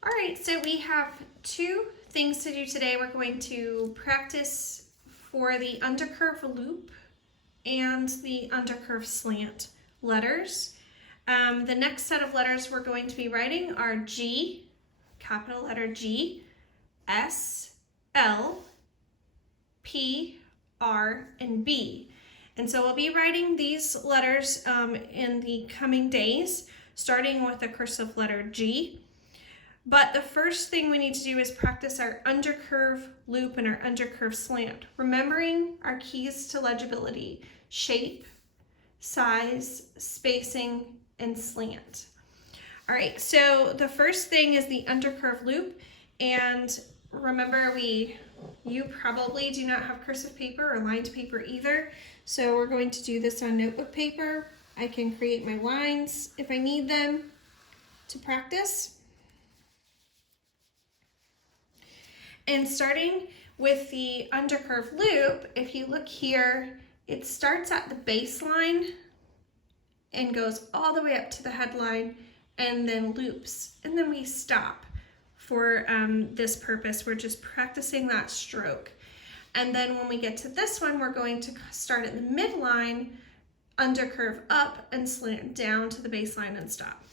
All right, so we have two things to do today. We're going to practice for the undercurve loop and the undercurve slant letters. The next set of letters we're going to be writing are G, capital letter G, S, L, P, R, and B. And so we'll be writing these letters in the coming days, starting with the cursive letter G. But the first thing we need to do is practice our undercurve loop and our undercurve slant, remembering our keys to legibility: shape, size, spacing, and slant. All right, so the first thing is the undercurve loop, and remember you probably do not have cursive paper or lined paper either, so we're going to do this on notebook paper. I can create my lines if I need them to practice. And starting with the undercurve loop, if you look here, it starts at the baseline and goes all the way up to the headline and then loops. And then we stop. For this purpose, we're just practicing that stroke. And then when we get to this one, we're going to start at the midline, undercurve up and slant down to the baseline and stop.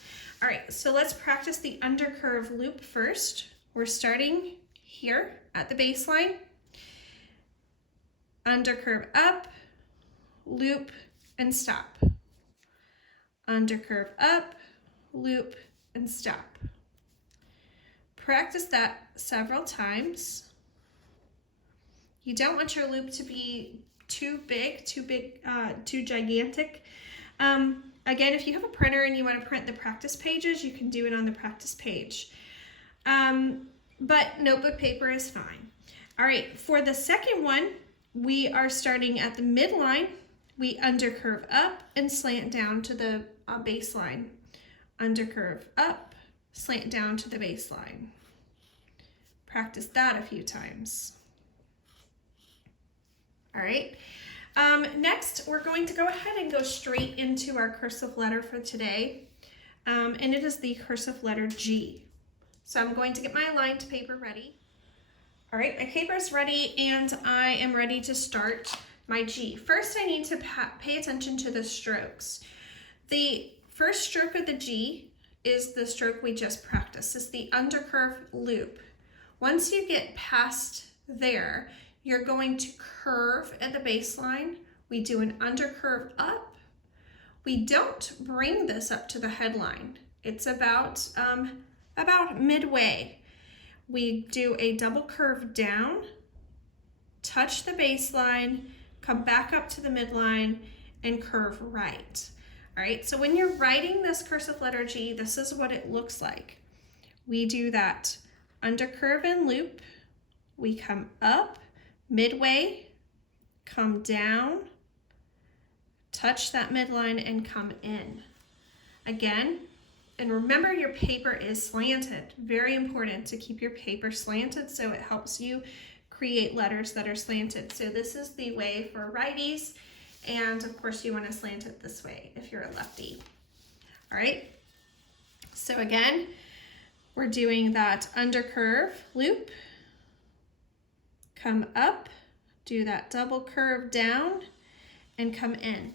All right, so let's practice the undercurve loop first. We're starting here at the baseline, undercurve up, loop, and stop. Undercurve up, loop, and stop. Practice that several times. You don't want your loop to be too gigantic. Again, if you have a printer and you want to print the practice pages, you can do it on the practice page. But notebook paper is fine. All right, for the second one, we are starting at the midline. We undercurve up and slant down to the baseline. Undercurve up, slant down to the baseline. Practice that a few times. All right. Next, we're going to go ahead and go straight into our cursive letter for today. And it is the cursive letter G. So I'm going to get my lined paper ready. All right, my paper is ready and I am ready to start my G. First, I need to pay attention to the strokes. The first stroke of the G is the stroke we just practiced. It's the undercurve loop. Once you get past there, you're going to curve at the baseline. We do an undercurve up. We don't bring this up to the headline. It's about midway. We do a double curve down, touch the baseline, come back up to the midline, and curve right. All right, so when you're writing this cursive letter G, this is what it looks like. We do that undercurve and loop. We come up midway, come down, touch that midline, and come in. Again, and remember your paper is slanted. Very important to keep your paper slanted so it helps you create letters that are slanted. So this is the way for righties, and of course you want to slant it this way if you're a lefty. All right, so again, we're doing that undercurve loop, come up, do that double curve down, and come in.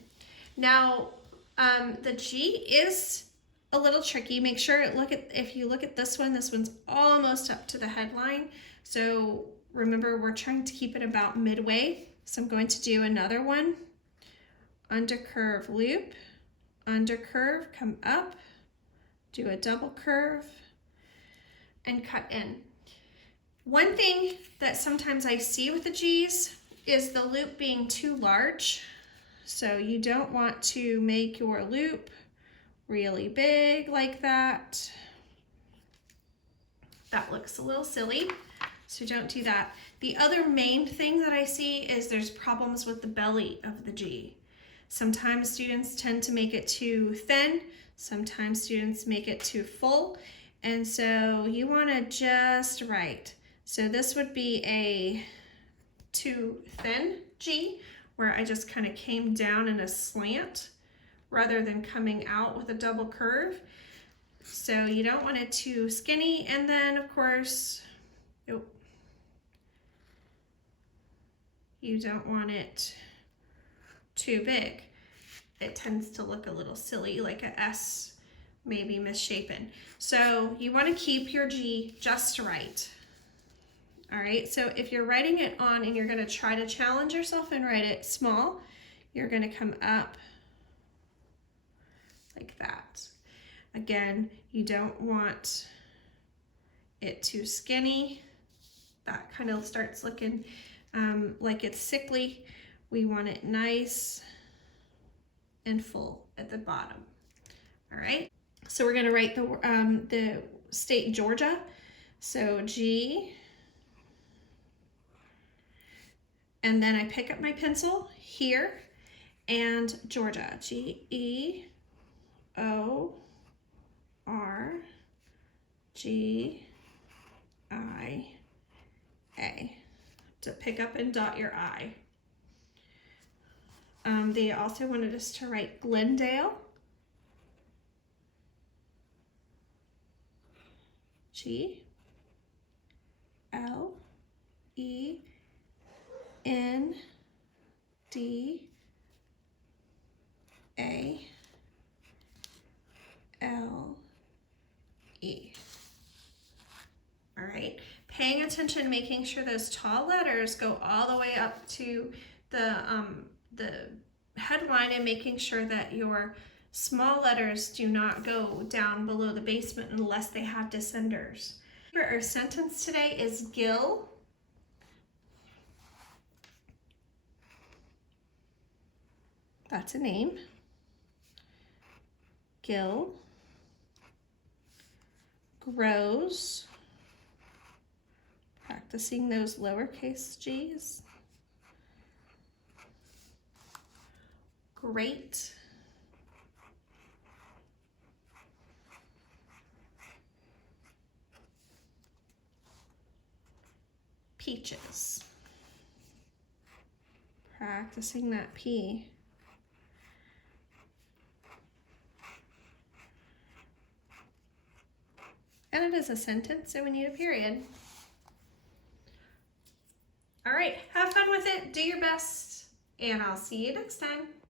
Now, the G is a little tricky. Make sure, if you look at this one's almost up to the headline. So remember, we're trying to keep it about midway. So I'm going to do another one. Undercurve loop, undercurve, come up, do a double curve, and cut in. One thing that sometimes I see with the G's is the loop being too large. So you don't want to make your loop really big like that. That looks a little silly, so don't do that. The other main thing that I see is there's problems with the belly of the G. Sometimes students tend to make it too thin, sometimes students make it too full, and so you want to just right. So this would be a too thin G, where I just kind of came down in a slant rather than coming out with a double curve. So you don't want it too skinny, and then of course, you don't want it too big. It tends to look a little silly, like a S, maybe misshapen. So you want to keep your G just right. All right, so if you're writing it on and you're going to try to challenge yourself and write it small, you're going to come up like that. Again, you don't want it too skinny. That kind of starts looking like it's sickly. We want it nice and full at the bottom. All right, so we're going to write the state Georgia. So G, and then I pick up my pencil here and Georgia, G-E-O-R-G-I-A, to pick up and dot your I. They also wanted us to write Glendale, Glendale. All right, paying attention, making sure those tall letters go all the way up to the headline, and making sure that your small letters do not go down below the basement unless they have descenders. Our sentence today is Gil that's a name. Gil grows, practicing those lowercase g's, great peaches, practicing that P. And it is a sentence, so we need a period. All right, have fun with it, do your best, and I'll see you next time.